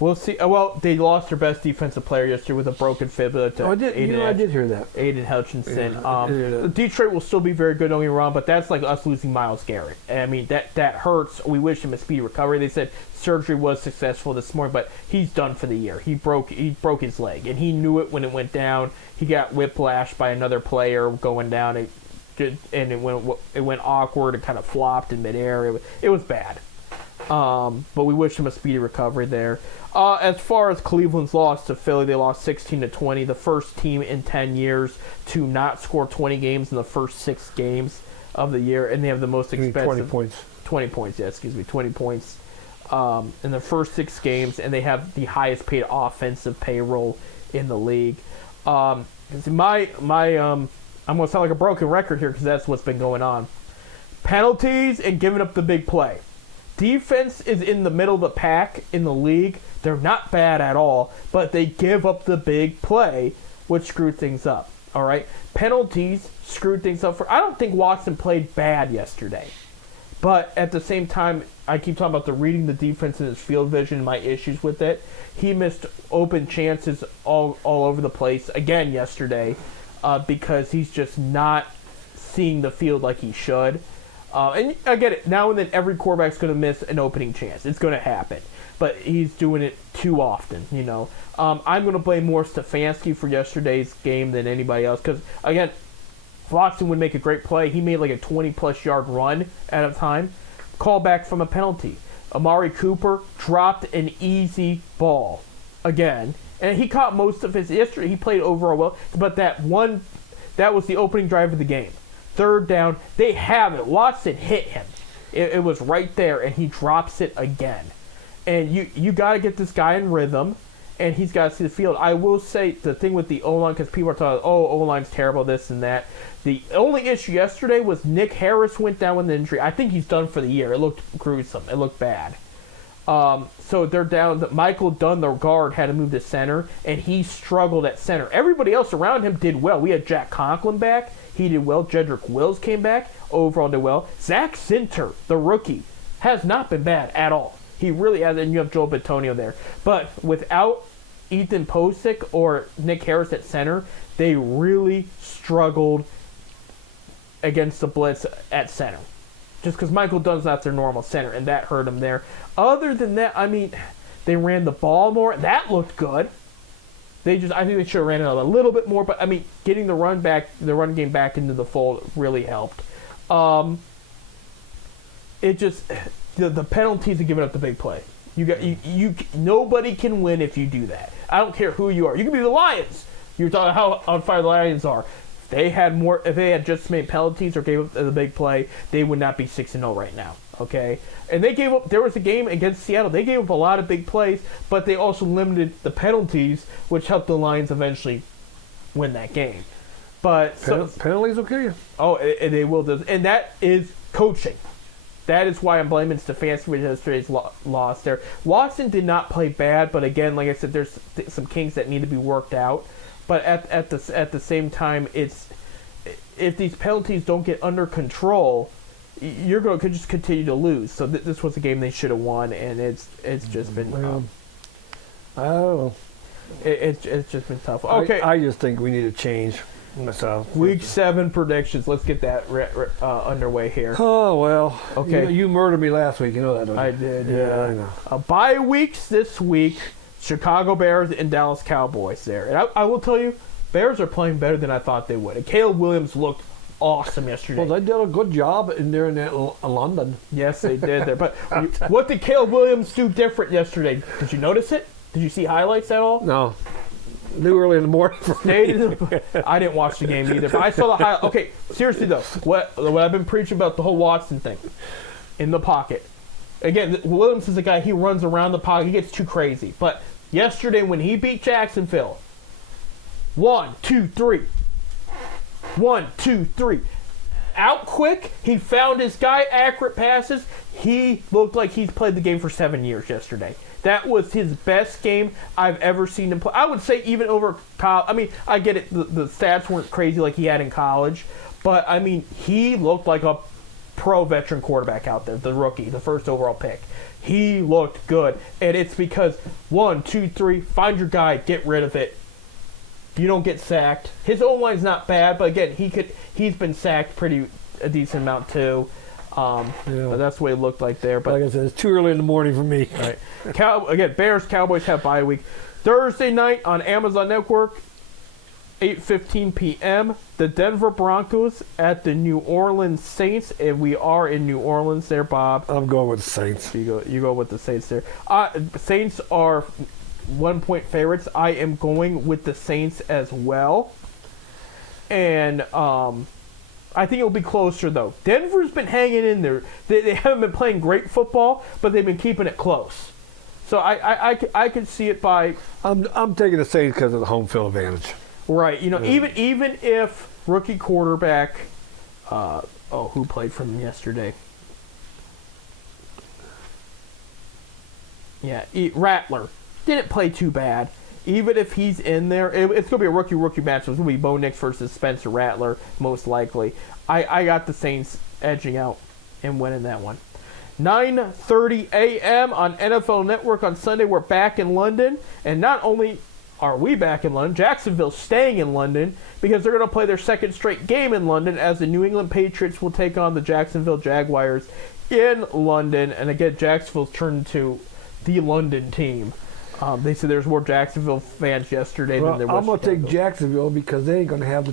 We'll see. Well, they lost their best defensive player yesterday with a broken fibula to I did hear that. Aiden Hutchinson. Yeah, Detroit will still be very good, don't get me wrong, but that's like us losing Myles Garrett. I mean, that hurts. We wish him a speedy recovery. They said surgery was successful this morning, but he's done for the year. He broke his leg, and he knew it when it went down. He got whiplashed by another player going down, and it went awkward and kind of flopped in midair. It was bad. But we wish him a speedy recovery there. As far as Cleveland's loss to Philly, they lost 16-20. The first team in 10 years to not score 20 games in the first 6 games of the year, and they have the most expensive 20 points. 20 points, yeah, excuse me, 20 points in the first 6 games, and they have the highest paid offensive payroll in the league. I'm gonna sound like a broken record here because that's what's been going on. Penalties and giving up the big play. Defense is in the middle of the pack in the league. They're not bad at all, but they give up the big play, which screwed things up. All right, penalties screwed things up. I don't think Watson played bad yesterday, but at the same time, I keep talking about the reading the defense and his field vision. My issues with it. He missed open chances all over the place again yesterday because he's just not seeing the field like he should. And I get it. Now and then, every quarterback's going to miss an opening chance. It's going to happen. But he's doing it too often, you know. I'm going to blame more Stefanski for yesterday's game than anybody else. Because, again, Watson would make a great play. He made like a 20-plus yard run at a time. Call back from a penalty. Amari Cooper dropped an easy ball again. And he caught most of his yesterday. He played overall well. But that was the opening drive of the game. 3rd down, they have it. Watson hit him. It was right there, and he drops it again. And you got to get this guy in rhythm, and he's got to see the field. I will say the thing with the O-line, because people are talking, O-line's terrible, this and that. The only issue yesterday was Nick Harris went down with an injury. I think he's done for the year. It looked gruesome. It looked bad. So they're down. Michael Dunn, the guard, had to move to center, and he struggled at center. Everybody else around him did well. We had Jack Conklin back. He did well. Jedrick Wills came back. Overall did well. Zach Zinter, the rookie, has not been bad at all. He really has, and you have Joel Bitonio there. But without Ethan Posick or Nick Harris at center, they really struggled against the blitz at center. Just because Michael Dunn's not their normal center, and that hurt them there. Other than that, I mean, they ran the ball more. That looked good. I think they should have ran it a little bit more, but I mean, getting the run game back into the fold really helped. The penalties of giving up the big play. Nobody can win if you do that. I don't care who you are. You can be the Lions. You're talking how on fire the Lions are. If they had just made penalties or gave up the big play, they would not be 6-0 right now. Okay, and they gave up. There was a game against Seattle. They gave up a lot of big plays, but they also limited the penalties, which helped the Lions eventually win that game. But penalties will kill you. Oh, they will do, and that is coaching. That is why I'm blaming Stefanski for yesterday's loss there. Watson did not play bad, but again, like I said, there's some kinks that need to be worked out. But at the same time, if these penalties don't get under control, you're going to just continue to lose. So this was a game they should have won, and it's just been. I don't know. It's just been tough. Okay, I just think we need a change. Myself. Week 7 predictions. Let's get that underway here. Oh well. Okay. You murdered me last week. You know that, don't you? I did. Yeah, I know. Bye weeks this week. Chicago Bears and Dallas Cowboys there. And I will tell you, Bears are playing better than I thought they would. And Caleb Williams looked awesome yesterday. Well, they did a good job in London. Yes, they did there. But what did Caleb Williams do different yesterday? Did you notice it? Did you see highlights at all? No. Too early in the morning for me. I didn't watch the game either, but I saw the highlight. Okay, seriously though, what I've been preaching about the whole Watson thing in the pocket. Again, Williams is a guy, he runs around the pocket, he gets too crazy. But yesterday when he beat Jacksonville, 1, 2, 3. 1, 2, 3. Out quick, he found his guy, accurate passes. He looked like he's played the game for 7 years yesterday. That was his best game I've ever seen him play. I would say even over college. I mean, I get it. The stats weren't crazy like he had in college. But, I mean, he looked like a pro veteran quarterback out there, the rookie, the first overall pick. he looked good. And it's because 1, 2, 3, find your guy, get rid of it. You don't get sacked. His O-line's not bad, but again, he's been sacked a decent amount too. But that's the way it looked like there. But like I said, it's too early in the morning for me. Right. Again, Bears, Cowboys have bye week. Thursday night on Amazon Network, 8:15 p.m. The Denver Broncos at the New Orleans Saints, and we are in New Orleans there, Bob. I'm going with the Saints. You go with the Saints there. Saints are 1-point favorites. I am going with the Saints as well. And I think it'll be closer, though. Denver's been hanging in there. They haven't been playing great football, but they've been keeping it close. So I can see it by... I'm taking the Saints because of the home field advantage. Right. Even if rookie quarterback... who played for them yesterday? Yeah, Rattler. Didn't play too bad. Even if he's in there, it's going to be a rookie match. It's going to be Bo Nix versus Spencer Rattler, most likely. I got the Saints edging out and winning that one. 9:30 a.m. on NFL Network on Sunday. We're back in London. And not only are we back in London, Jacksonville's staying in London because they're going to play their second straight game in London as the New England Patriots will take on the Jacksonville Jaguars in London. And again, Jacksonville's turned to the London team. They said there's more Jacksonville fans yesterday than there was. I'm going to take Jacksonville because they ain't going to have the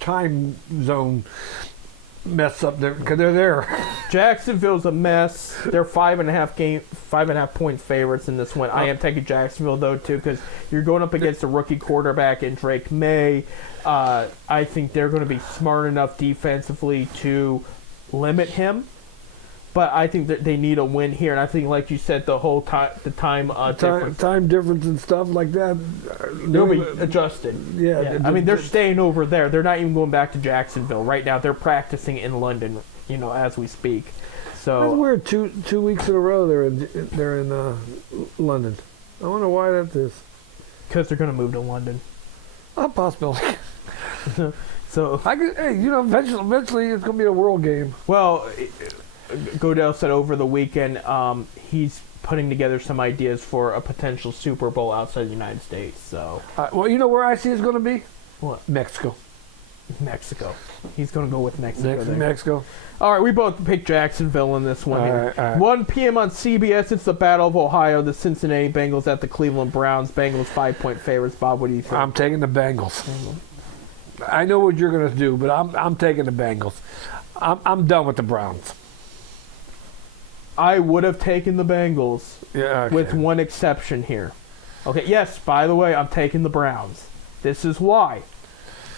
time zone mess up there because they're there. Jacksonville's a mess. They're 5.5 point favorites in this one. I am taking Jacksonville though too because you're going up against a rookie quarterback in Drake May. I think they're going to be smart enough defensively to limit him. But I think that they need a win here, and I think, like you said, the whole time difference and stuff like that, they'll be adjusted. Yeah. I mean, they're staying over there. They're not even going back to Jacksonville right now. They're practicing in London, as we speak. So that's weird. 2 weeks in a row they're in London. I wonder why that is. Because they're going to move to London. A possibility. So eventually it's going to be a world game. Well. Godell said over the weekend he's putting together some ideas for a potential Super Bowl outside the United States. So, well, you know where I see it's going to be? What? Mexico. He's going to go with Mexico. Mexico. All right, we both picked Jacksonville in this one. All right. 1 p.m. on CBS. It's the Battle of Ohio. The Cincinnati Bengals at the Cleveland Browns. Bengals 5-point favorites. Bob, what do you think? I'm taking the Bengals. I know what you're going to do, but I'm taking the Bengals. I'm done with the Browns. I would have taken the Bengals with one exception here. Okay, yes, by the way, I'm taking the Browns. This is why.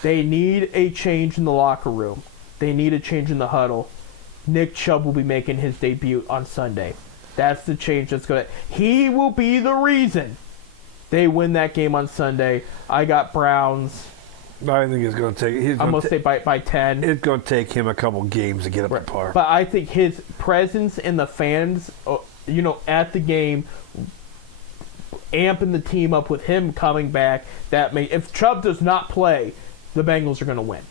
They need a change in the locker room. They need a change in the huddle. Nick Chubb will be making his debut on Sunday. That's the change that's going to... He will be the reason they win that game on Sunday. I got Browns... I think it's going to take... I'm going to say by 10. It's going to take him a couple games to get up to par. But I think his presence and the fans, at the game, amping the team up with him coming back, if Chubb does not play, the Bengals are going to win.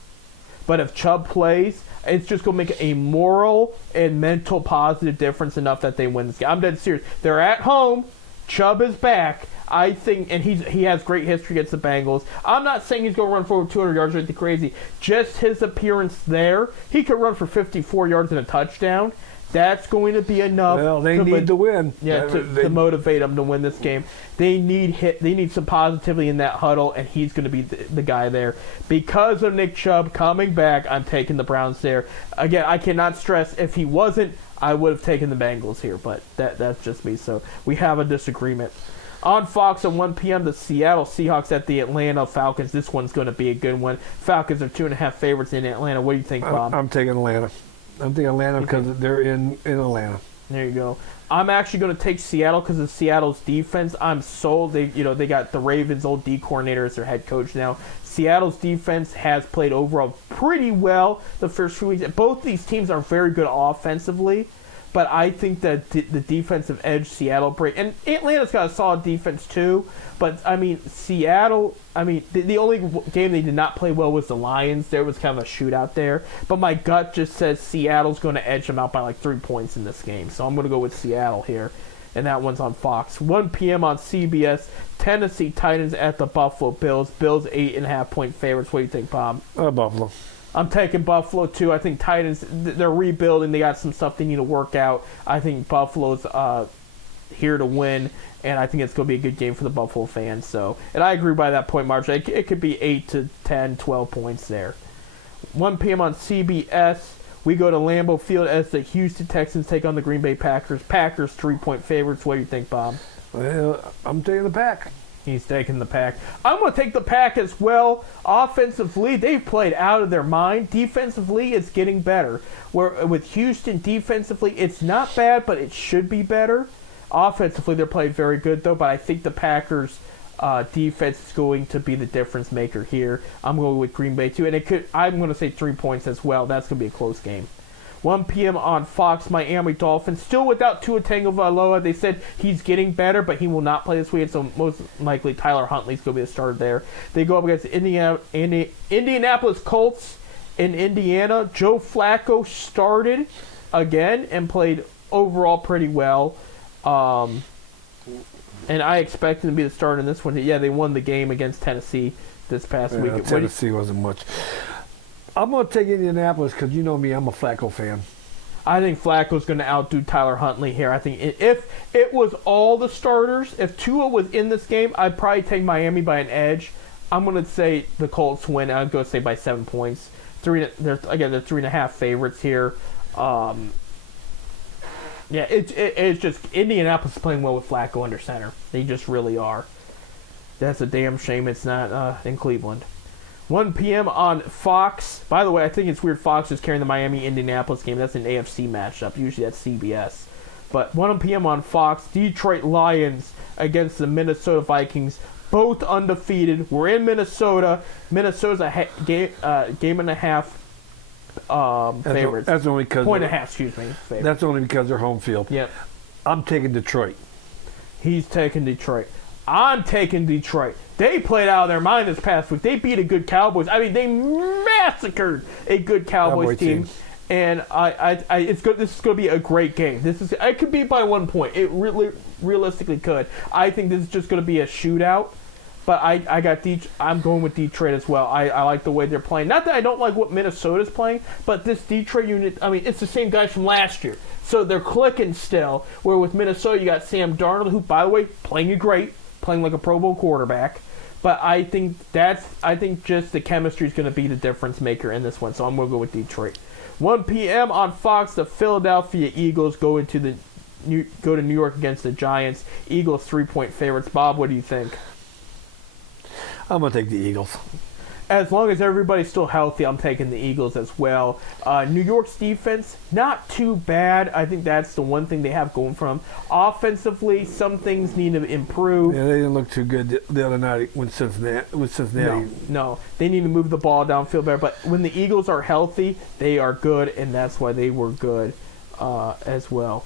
But if Chubb plays, it's just going to make a moral and mental positive difference enough that they win this game. I'm dead serious. They're at home. Chubb is back. I think, and he has great history against the Bengals. I'm not saying he's going to run for over 200 yards or anything crazy. Just his appearance there, he could run for 54 yards and a touchdown. That's going to be enough. Well, they need to win. Yeah, to motivate them to win this game. They need some positivity in that huddle, and he's going to be the guy there. Because of Nick Chubb coming back, I'm taking the Browns there. Again, I cannot stress, if he wasn't, I would have taken the Bengals here, but that's just me. So we have a disagreement. On Fox at 1 p.m., the Seattle Seahawks at the Atlanta Falcons. This one's going to be a good one. Falcons are 2.5 favorites in Atlanta. What do you think, Bob? I'm taking Atlanta. I'm taking Atlanta because they're in Atlanta. There you go. I'm actually going to take Seattle because of Seattle's defense. I'm sold. They got the Ravens' old D coordinator as their head coach now. Seattle's defense has played overall pretty well the first few weeks. Both these teams are very good offensively. but I think that the defensive edge Seattle bring, and Atlanta's got a solid defense too, but I mean Seattle, the only game they did not play well was the Lions. There was kind of a shootout there, but my gut just says Seattle's going to edge them out by like 3 points in this game, so I'm going to go with Seattle here, and that one's on Fox. 1 p.m. on CBS, Tennessee Titans at the Buffalo Bills. Bills 8.5-point favorites. What do you think, Bob? Buffalo. I'm taking Buffalo, too. I think Titans, they're rebuilding. They got some stuff they need to work out. I think Buffalo's here to win, and I think it's going to be a good game for the Buffalo fans. So, and I agree by that point margin. It could be 8 to 10, 12 points there. 1 p.m. on CBS, we go to Lambeau Field as the Houston Texans take on the Green Bay Packers. Packers 3-point favorites. What do you think, Bob? Well, I'm taking the Pack. He's taking the Pack. I'm going to take the Pack as well. Offensively, they've played out of their mind. Defensively, it's getting better. Where with Houston, defensively, it's not bad, but it should be better. Offensively, they're playing very good, though, but I think the Packers' defense is going to be the difference maker here. I'm going with Green Bay, too, and I'm going to say 3 points as well. That's going to be a close game. 1 p.m. on Fox, Miami Dolphins. Still without Tua Tagovailoa. They said he's getting better, but he will not play this week, so most likely Tyler Huntley's going to be the starter there. They go up against Indianapolis Colts in Indiana. Joe Flacco started again and played overall pretty well. And I expect him to be the starter in this one. Yeah, they won the game against Tennessee this past week. Tennessee wasn't much. I'm going to take Indianapolis because you know me, I'm a Flacco fan. I think Flacco's going to outdo Tyler Huntley here. I think if it was all the starters, if Tua was in this game, I'd probably take Miami by an edge. I'm going to say the Colts win. I'd go say by 7 points. They're 3.5 favorites here. It's just Indianapolis is playing well with Flacco under center. They just really are. That's a damn shame it's not in Cleveland. 1 p.m. on Fox. By the way, I think it's weird Fox is carrying the Miami-Indianapolis game. That's an AFC matchup. Usually that's CBS. But 1 p.m. on Fox, Detroit Lions against the Minnesota Vikings. Both undefeated. We're in Minnesota. Minnesota's a game and a half favorites. That's only because point and a half, excuse me. Favorites. That's only because they're home field. Yep. I'm taking Detroit. He's taking Detroit. I'm taking Detroit. They played out of their mind this past week. They beat a good Cowboys. They massacred a good Cowboys team. And it's good. This is going to be a great game. It could be by 1 point. It really, realistically could. I think this is just going to be a shootout. But I'm going with Detroit as well. I like the way they're playing. Not that I don't like what Minnesota's playing, but this Detroit unit, it's the same guys from last year. So they're clicking still. Where with Minnesota, you got Sam Darnold, who, by the way, playing like a Pro Bowl quarterback. But I think just the chemistry is going to be the difference maker in this one. So I'm going to go with Detroit. 1 p.m. on Fox, the Philadelphia Eagles go to New York against the Giants. Eagles 3-point favorites. Bob, what do you think? I'm going to take the Eagles. As long as everybody's still healthy, I'm taking the Eagles as well. New York's defense, not too bad. I think that's the one thing they have going for them. Offensively, some things need to improve. Yeah, they didn't look too good the other night with Cincinnati. No, they need to move the ball downfield better. But when the Eagles are healthy, they are good, and that's why they were good as well.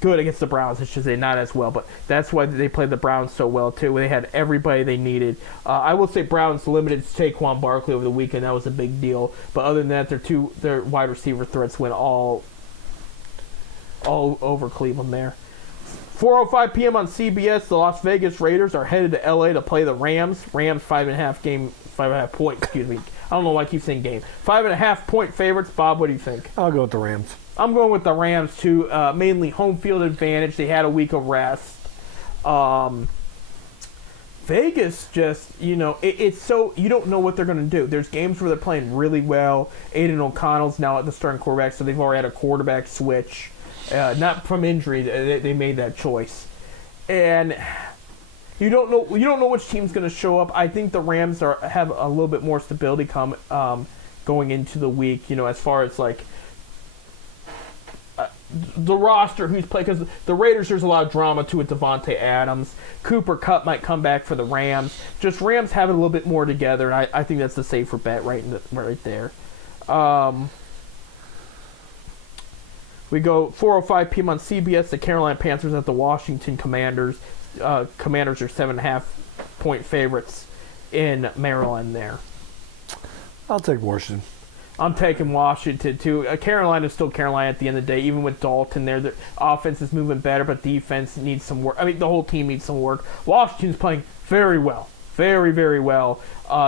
Good against the Browns, I should say, not as well, but that's why they played the Browns so well too. They had everybody they needed. I will say Browns limited Saquon Barkley over the weekend. That was a big deal. But other than that, their wide receiver threats went all over Cleveland there. 4:05 p.m. on CBS, the Las Vegas Raiders are headed to LA to play the Rams. Rams 5.5 point. Excuse me. I don't know why I keep saying game. 5.5 point favorites. Bob, what do you think? I'll go with the Rams. I'm going with the Rams, too. Mainly home field advantage. They had a week of rest. Vegas just, it's so, you don't know what they're going to do. There's games where they're playing really well. Aiden O'Connell's now at the starting quarterback, so they've already had a quarterback switch. Not from injury. They made that choice. And you don't know which team's going to show up. I think the Rams have a little bit more stability going into the week, as far as, the roster who's playing, because the Raiders, there's a lot of drama to it. Devontae Adams, Cooper Kupp might come back for the Rams. Just Rams have it a little bit more together, and I think that's the safer bet right there. We go 4:05 p.m. on CBS. The Carolina Panthers at the Washington Commanders. Commanders are 7.5-point favorites in Maryland there. I'll take Washington. I'm taking Washington, too. Carolina's still Carolina at the end of the day. Even with Dalton there, the offense is moving better, but defense needs some work. I mean, the whole team needs some work. Washington's playing very well. Very, very well.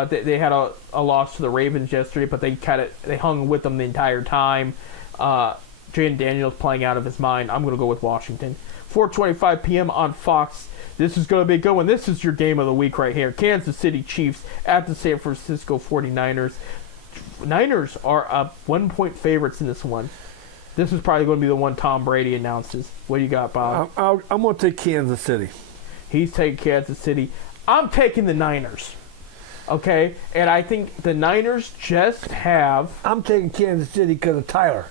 They had a loss to the Ravens yesterday, but they hung with them the entire time. Jaden Daniels playing out of his mind. I'm going to go with Washington. 4:25 p.m. on Fox. This is going to be a good one. This is your game of the week right here. Kansas City Chiefs at the San Francisco 49ers. Niners are up 1-point favorites in this one. This is probably going to be the one Tom Brady announces. What do you got, Bob? I'm going to take Kansas City. He's taking Kansas City. I'm taking the Niners. Okay? And I think the Niners just have... I'm taking Kansas City because of Taylor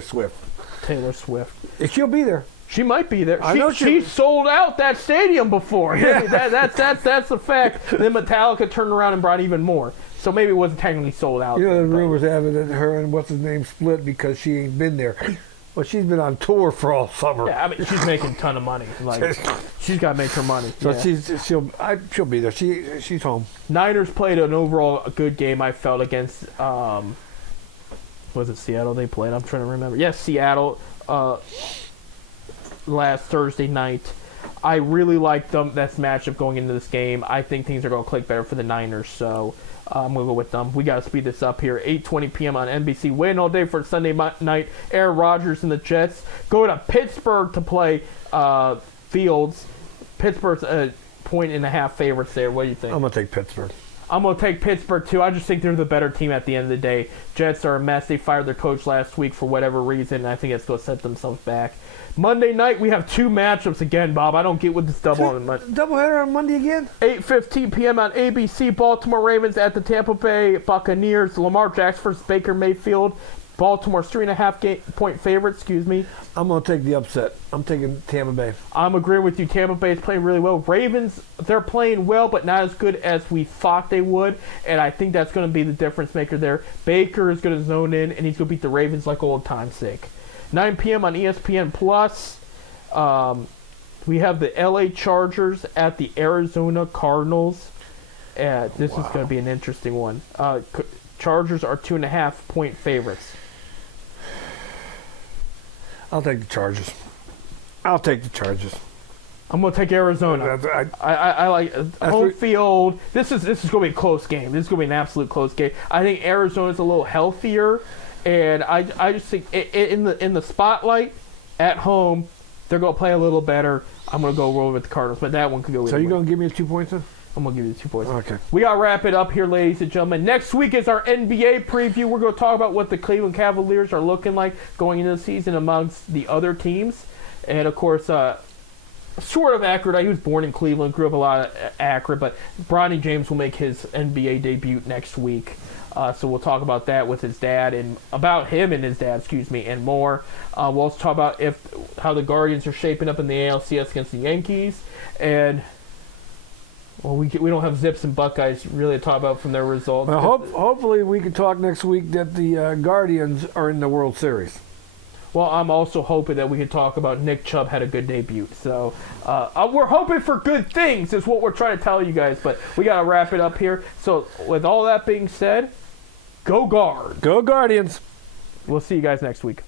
Swift. Taylor Swift. She'll be there. She might be there. I know she sold out that stadium before. Yeah. That's a fact. Then Metallica turned around and brought even more. So maybe it wasn't technically sold out. You know, the rumors have it that her and what's-his-name split because she ain't been there. Well, she's been on tour for all summer. Yeah, I mean, she's making a ton of money. Like, she's got to make her money. So yeah. she'll be there. She's home. Niners played an overall good game, I felt, against, was it Seattle they played? I'm trying to remember. Yes, Seattle last Thursday night. I really like them. That's matchup going into this game. I think things are going to click better for the Niners, so I'm going to go with them. We got to speed this up here. 8:20 p.m. on NBC. Waiting all day for Sunday night. Aaron Rodgers and the Jets go to Pittsburgh to play Fields. Pittsburgh's a 1.5 favorites there. What do you think? I'm going to take Pittsburgh. I'm going to take Pittsburgh, too. I just think they're the better team at the end of the day. Jets are a mess. They fired their coach last week for whatever reason, and I think it's going to set themselves back. Monday night, we have two matchups again, Bob. I don't get with this doubleheader on Monday again? 8:15 p.m. on ABC. Baltimore Ravens at the Tampa Bay Buccaneers. Lamar Jackson versus Baker Mayfield. Baltimore's 3.5-point favorite, I'm going to take the upset. I'm taking Tampa Bay. I'm agreeing with you. Tampa Bay is playing really well. Ravens, they're playing well, but not as good as we thought they would, and I think that's going to be the difference maker there. Baker is going to zone in, and he's going to beat the Ravens like old time's sake. 9 p.m. on ESPN+. We have the LA Chargers at the Arizona Cardinals. This is going to be an interesting one. Chargers are 2.5-point favorites. I'll take the Chargers. I'm going to take Arizona. I like home field. This is going to be a close game. This is going to be an absolute close game. I think Arizona's a little healthier, and I just think in the spotlight at home, they're going to play a little better. I'm going to go roll with the Cardinals, but that one could go. So you're going to give me 2 points then? I'm going to give you the 2 points. Okay. We got to wrap it up here, ladies and gentlemen. Next week is our NBA preview. We're going to talk about what the Cleveland Cavaliers are looking like going into the season amongst the other teams. And, of course, sort of accurate. He was born in Cleveland, grew up a lot of accurate, but Bronny James will make his NBA debut next week. So we'll talk about that with his dad and about him and his dad, and more. We'll also talk about how the Guardians are shaping up in the ALCS against the Yankees. And... well, we don't have Zips and Buckeyes really to talk about from their results. Well, hopefully we can talk next week that the Guardians are in the World Series. Well, I'm also hoping that we can talk about Nick Chubb had a good debut. So we're hoping for good things is what we're trying to tell you guys. But we got to wrap it up here. So with all that being said, go Guards. Go Guardians. We'll see you guys next week.